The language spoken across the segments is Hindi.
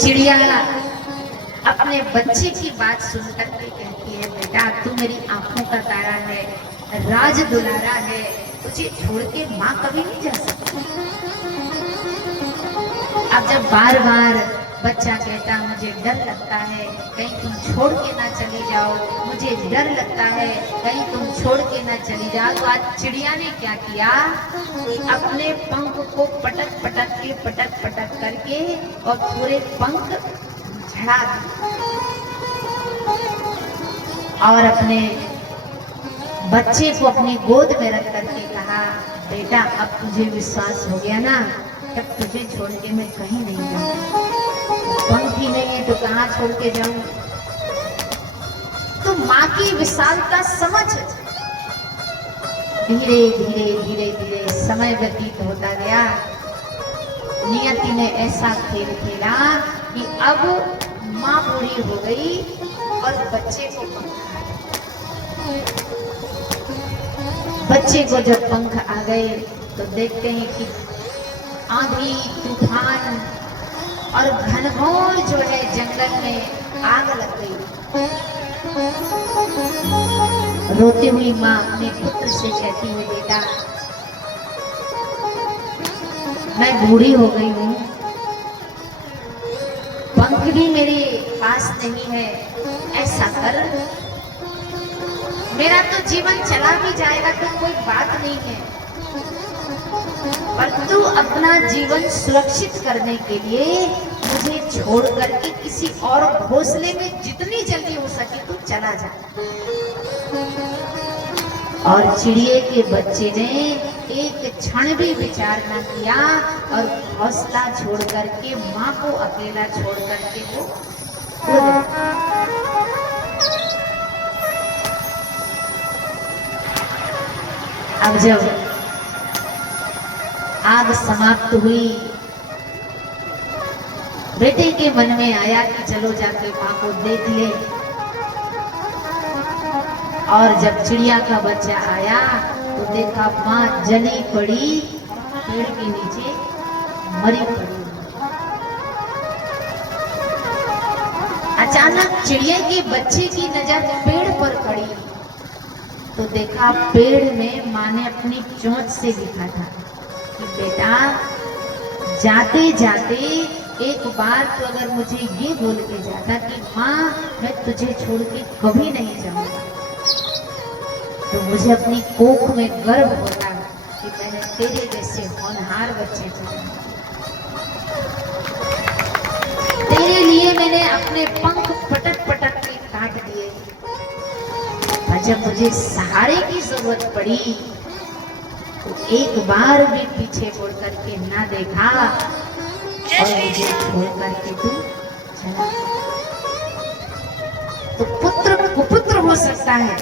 चिड़िया अपने बच्चे की बात सुनकर के कहती है, बेटा तू मेरी आंखों का तारा है, राज दुलारा है, तुझे छोड़ के माँ कभी नहीं जा सकती। अब जब बार बार बच्चा कहता मुझे डर लगता है कहीं तुम छोड़ के ना चली जाओ, मुझे डर लगता है कहीं तुम छोड़ के ना चली जाओ, तो आज चिड़िया ने क्या किया कि अपने पंख को पटक पटक करके और पूरे पंख झड़ा दिए और अपने बच्चे को अपनी गोद में रख करके कहा, बेटा अब तुझे विश्वास हो गया ना, तब तुझे छोड़ के मैं कहीं नहीं जाऊंगा, पंख ही नहीं है तो कहाँ छोड़ के जाऊं। तो माँ की विशालता समझ धीरे धीरे धीरे धीरे समय व्यतीत होता गया। नियति ने ऐसा खेल खेला कि अब माँ बूढ़ी हो गई और बच्चे को जब पंख आ गए तो देखते हैं कि आंधी तूफान और घनघोर जो है जंगल में आग लग गई। रोती हुई माँ अपने पुत्र से कहती है, बेटा मैं बूढ़ी हो गई हूँ, पंख भी मेरे पास नहीं है, ऐसा कर मेरा तो जीवन चला भी जाएगा तो कोई बात नहीं है, पर तू अपना जीवन सुरक्षित करने के लिए मुझे छोड़ करके किसी और घोंसले में जितनी जल्दी हो सके तू चला जा। और चिड़िए के बच्चे ने एक क्षण भी विचार न किया और हौसला छोड़ करके माँ को अकेला छोड़ करके वो उड़ गया। अब जब आग समाप्त हुई, बेटे के मन में आया कि चलो जाके माँ को देख ले। और जब चिड़िया का बच्चा आया तो देखा माँ जली पड़ी पेड़ के नीचे मरी पड़ी। अचानक चिड़िया के बच्चे की नजर पेड़ पर पड़ी तो देखा पेड़ में माँ ने अपनी चोंच से लिखा था कि बेटा जाते जाते एक बार तो अगर मुझे ये बोल के जाता कि माँ मैं तुझे छोड़ के कभी नहीं जाऊंगा, तो मुझे अपनी कोख में गर्व होता कि मैंने तेरे जैसे होनहार बच्चे चुने। तेरे लिए मैंने अपने पंख पटक पटक के काट दिए, और जब मुझे सहारे की जरूरत पड़ी तो एक बार भी पीछे मुड़ करके ना देखा और मुझे छोड़ करके तू चला। तो पुत्र कुपुत्र हो सकता है,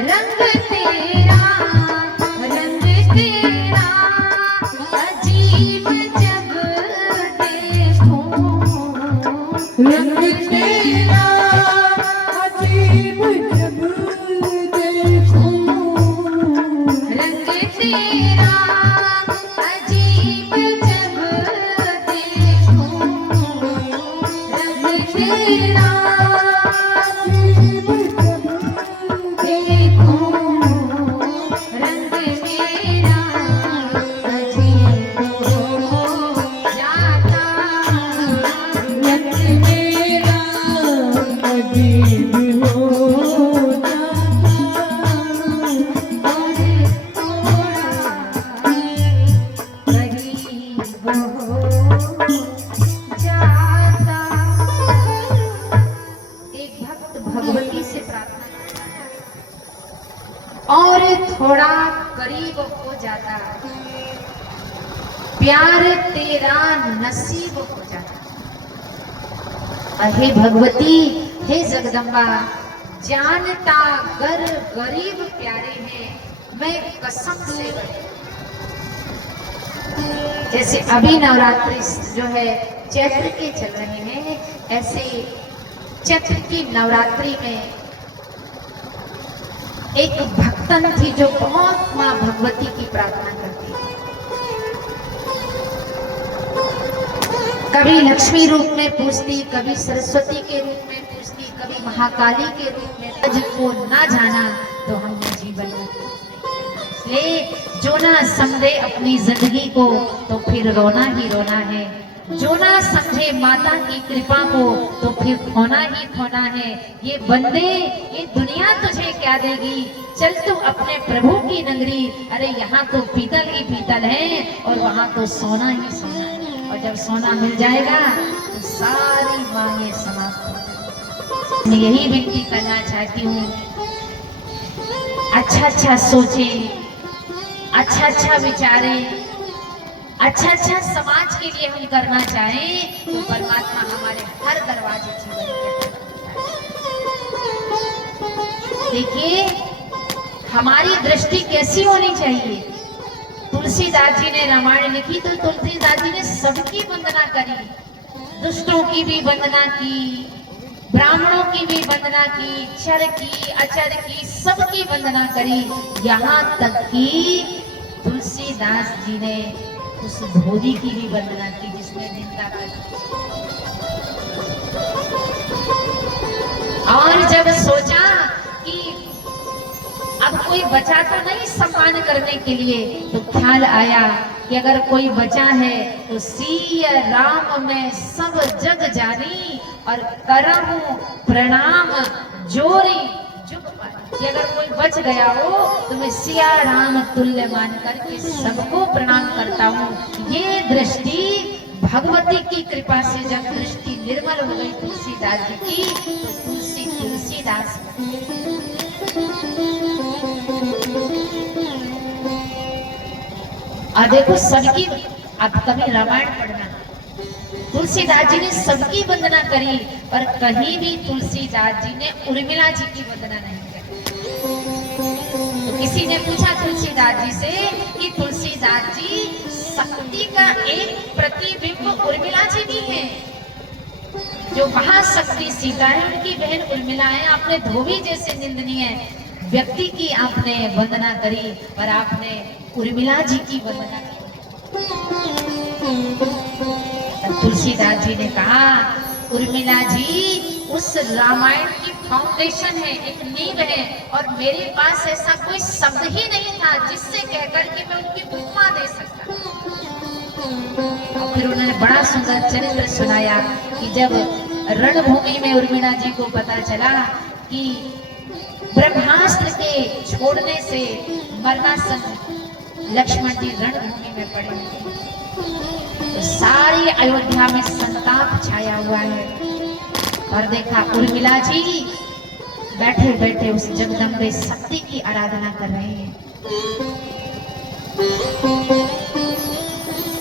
रंग तेरा रंग तेरा अजीब जब देखूं, रंग तेरा अजीब जब देखूं, रंग तेरा अजीब जब देखूं, रंग मेरा अजीब हो जाता, रंग मेरा अजीब हो जाता, और थोड़ा गरीब हो जाता। एक भक्त भगवती से प्रार्थना करता है और थोड़ा करीब हो जाता, प्यार तेरा नसीब हो जाता। हे भगवती, हे जगदम्बा, जानता गर गरीब प्यारे हैं, मैं कसम से जैसे अभी नवरात्रि जो है चैत्र के चल रहे हैं, ऐसे चैत्र की नवरात्रि में एक भक्तन थी जो बहुत मां भगवती की प्रार्थना करती थी। कभी लक्ष्मी रूप में पूजती, कभी सरस्वती के रूप में पूजती, कभी महाकाली के रूप में। जिनको ना जाना तो हमने जीवन में ले जो ना समझे अपनी जिंदगी को तो फिर रोना ही रोना है, जो ना समझे माता की कृपा को तो फिर खोना ही खोना है। ये बंदे, ये दुनिया तुझे क्या देगी, चल तू अपने प्रभु की नगरी। अरे यहाँ तो पीतल ही पीतल है और वहाँ तो सोना ही सोना है, और जब सोना मिल जाएगा तो सारी मांगे समाप्त हो जाएंगी। मैं यही विनती करना चाहती हूँ, अच्छा अच्छा सोचे, अच्छा अच्छा विचारे, अच्छा अच्छा समाज के लिए हम करना चाहें तो परमात्मा हमारे हर दरवाजे जीवन के देखिए। हमारी दृष्टि कैसी होनी चाहिए। तुलसीदास जी ने रामायण लिखी तो तुलसीदास जी ने सबकी वंदना करी, दुष्टों की भी वंदना की, ब्राह्मणों की भी वंदना की, क्षर की, अचर की, सबकी वंदना करी। यहाँ तक कि तुलसीदास जी ने उस भोजी की भी वंदना की जिसने निंदा करी। और जब सोचा कि अब कोई बचा तो नहीं सम्मान करने के लिए, तो ख्याल आया कि अगर कोई बचा है तो सिया राम में सब जग जानी, और करहूं प्रणाम जोरी जुग पानी। कि अगर कोई बच गया हो तो मैं सिया राम तुल्य मान करके सबको प्रणाम करता हूँ। ये दृष्टि भगवती की कृपा से जब दृष्टि निर्मल हो गई तुलसीदास जी की, तो तुलसीदास और देखो सबकी, अब कभी रामायण पढ़ना, तुलसीदास जी ने सबकी वंदना करी, पर कहीं भी तुलसीदास जी ने उर्मिला जी की वंदना नहीं करी। तो किसी ने पूछा तुलसीदास जी से कि तुलसीदास जी, शक्ति का एक प्रतिबिंब उर्मिला जी भी है, जो महाशक्ति सीता है उनकी बहन उर्मिला है। आपने धोबी जैसे निंदनीय व्यक्ति की आपने वंदना करी, पर आपने उर्मिला जी की वंदना की। तुलसीदास जी ने कहा, उर्मिला जी उस रामायण की फाउंडेशन है, एक नींव है, और मेरे पास ऐसा कोई शब्द ही नहीं था जिससे कहकर कि मैं उनकी उपमा दे सकता। और फिर उन्होंने बड़ा सुंदर चरित्र सुनाया कि जब रणभूमि में उर्मिला जी को पता चला कि ब्रह्मास्त्र के छोड़ने से मरणासन लक्ष्मण जी रणभूमि में पड़े हुए, तो सारी अयोध्या में संताप छाया हुआ है। और देखा उर्मिला जी बैठे बैठे उस जगदम्बे शक्ति की आराधना कर रही है।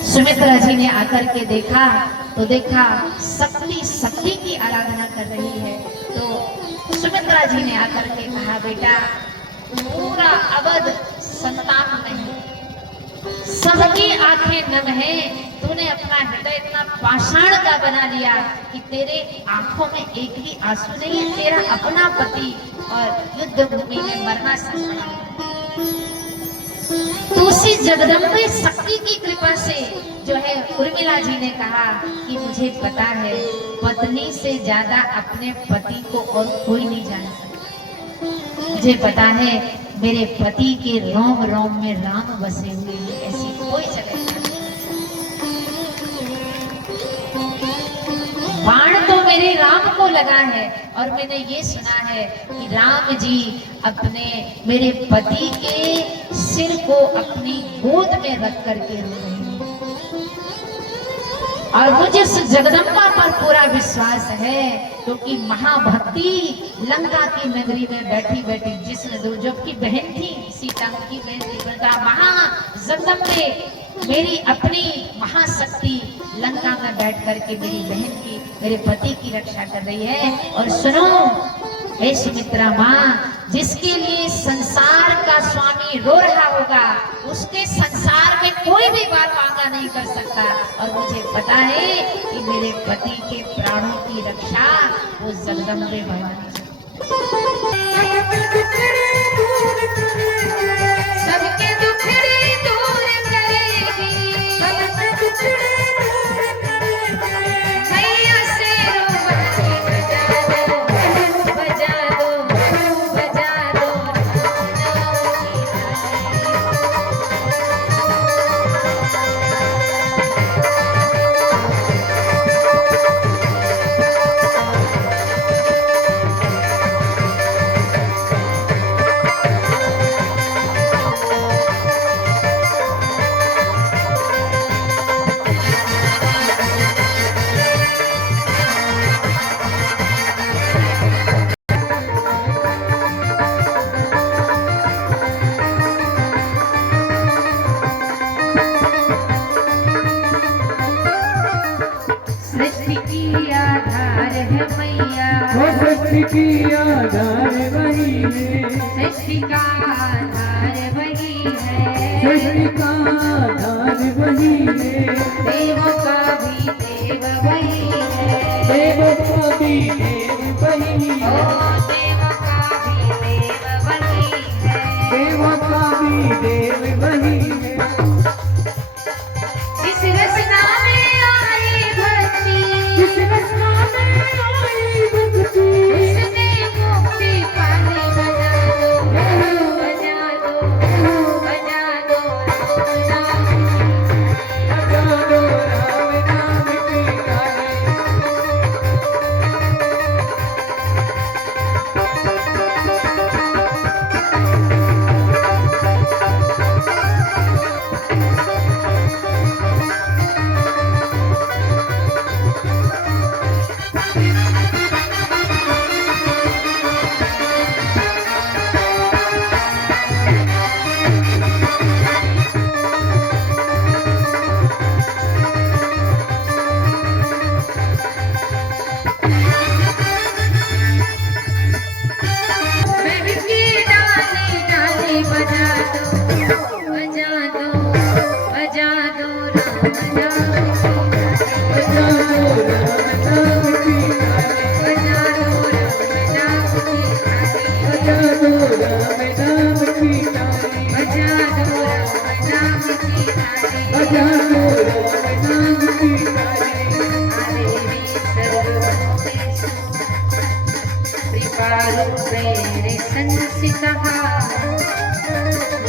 सुमित्रा जी ने आकर के देखा तो देखा शक्ति की आराधना कर रही है। तो सुमित्रा जी ने आकर के कहा, बेटा पूरा अवध संताप नहीं, सबकी आंखें नम है, तूने अपना हृदय इतना पाषाण का बना लिया कि तेरे आंखों में एक भी आंसू नहीं है। तेरा अपना पति और युद्ध भूमि में मरना सपना है। तो उसी जगदम्बे शक्ति की कृपा से जो है उर्मिला जी ने कहा कि मुझे पता है पत्नी से ज्यादा अपने पति को और कोई नहीं जान सकता। मुझे पता है मेरे पति के रोम रोम में राम बसे हुए हैं, ऐसी कोई जगह नहीं। बाण तो मेरे राम को लगा है और मैंने ये सुना है कि राम जी अपने मेरे पति के सिर को अपनी गोद में रख करके रो रहे हैं। और मुझे उस जगदम्बा पर पूरा विश्वास है क्योंकि महाभक्ति लंका की नगरी में बैठी बैठी जिसने दो जो की बहन थी सीता की बहन थी, महा जगदम्बे मेरी अपनी महाशक्ति लंका में बैठ करके मेरी बहन की मेरे पति की रक्षा कर रही है। और सुनो हे सुमित्रा माँ, जिसके लिए संसार का स्वामी रो रहा होगा उसके संसार में कोई भी बात मांगा नहीं कर सकता। और मुझे पता है कि मेरे पति के प्राणों की रक्षा वो जगदम्बे भवानी सबके दुखड़े दूर करेगी, मैया से बजा दो बजा दो। सृष्टि की आधार है मैया, सृष्टि की आधार वही है, सृष्टि का आधार वही है, सृष्टि का आधार वही है, देवों का भी देव वही है, देवों का भी देव वही ओ है, देवों का भी देव वही है। देवों का भी देव वही है। जिस रचना में आई भक्ति, जिस रचना में आई भक्ति, उसने मुक्ति पाने बजा दो बजा दो बजा दो राम बजा दो राम नाम की गाने।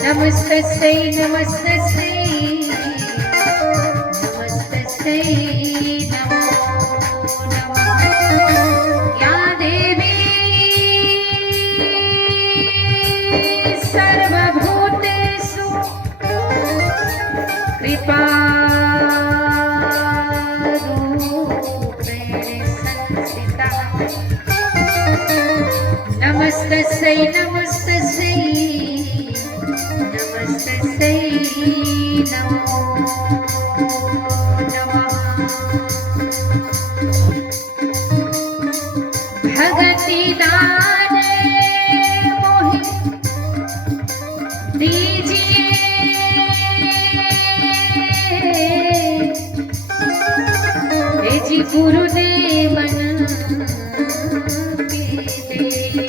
नमस्तस्यै नमस्तस्यै नमस्तस्यै नमो नमः। या देवी सर्वभूतेषु कृपारूपेण संस्थिता। नमस्तस्यै नमस्तस्यै नमस्तस्यै गुरुदेवन के दे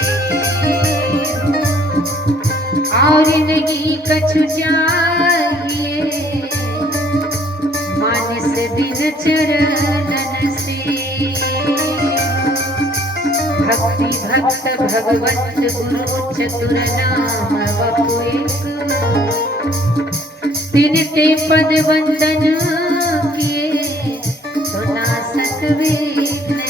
और नहीं कछु चाहिए मानस दिन चरणन से भक्ति भक्त भगवंत गुरु चतुर नाम वपु एक तिन ते पद वंदन किए तो नासक वेद